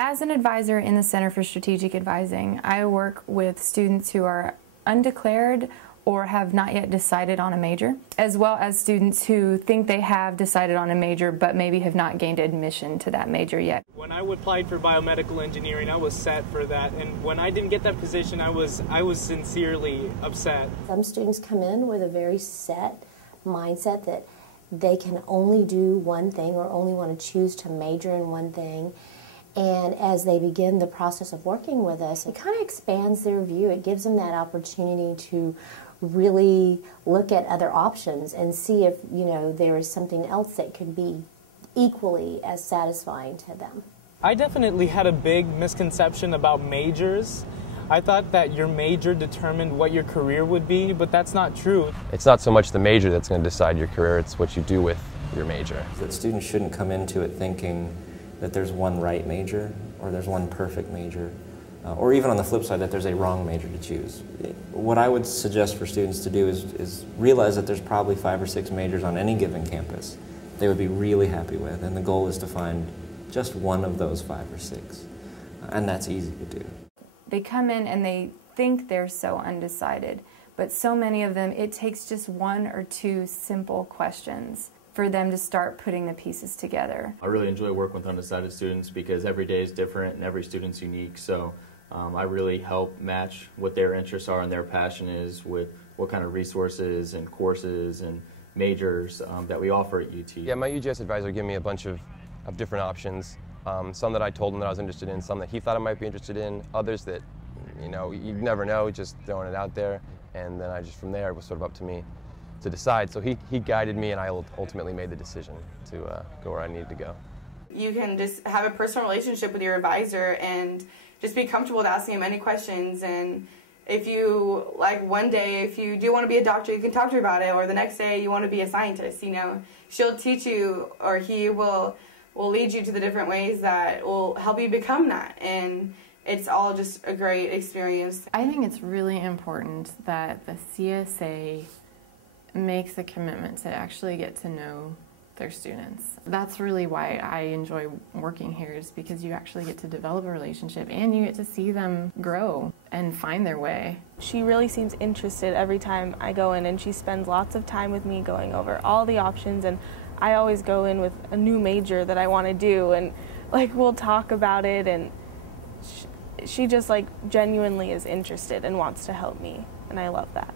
As an advisor in the Center for Strategic Advising, I work with students who are undeclared or have not yet decided on a major, as well as students who think they have decided on a major but maybe have not gained admission to that major yet. When I applied for biomedical engineering, I was set for that, and when I didn't get that position, I was sincerely upset. Some students come in with a very set mindset that they can only do one thing or only want to choose to major in one thing. And as they begin the process of working with us, it kind of expands their view. It gives them that opportunity to really look at other options and see if, there is something else that could be equally as satisfying to them. I definitely had a big misconception about majors. I thought that your major determined what your career would be, but that's not true. It's not so much the major that's going to decide your career, it's what you do with your major. That students shouldn't come into it thinking that there's one right major or there's one perfect major, or even on the flip side that there's a wrong major to choose. What I would suggest for students to do is realize that there's probably 5 or 6 majors on any given campus they would be really happy with, and the goal is to find just one of those 5 or 6, and that's easy to do. They come in and they think they're so undecided, but so many of them, it takes just 1 or 2 simple questions for them to start putting the pieces together. I really enjoy working with undecided students because every day is different and every student's unique, so I really help match what their interests are and their passion is with what kind of resources and courses and majors that we offer at UT. Yeah, my GSA-Advisor gave me a bunch of different options. Some that I told him that I was interested in, some that he thought I might be interested in, others that, you never know, just throwing it out there. And then from there, it was sort of up to me to decide. So he guided me, and I ultimately made the decision to go where I needed to go. You can just have a personal relationship with your advisor and just be comfortable with asking him any questions. And if you, one day, if you do want to be a doctor, you can talk to her about it. Or the next day, you want to be a scientist, she'll teach you, or he will lead you to the different ways that will help you become that. And it's all just a great experience. I think it's really important that the CSA makes a commitment to actually get to know their students. That's really why I enjoy working here, is because you actually get to develop a relationship and you get to see them grow and find their way. She really seems interested every time I go in, and she spends lots of time with me going over all the options, and I always go in with a new major that I want to do, and we'll talk about it, and she just genuinely is interested and wants to help me, and I love that.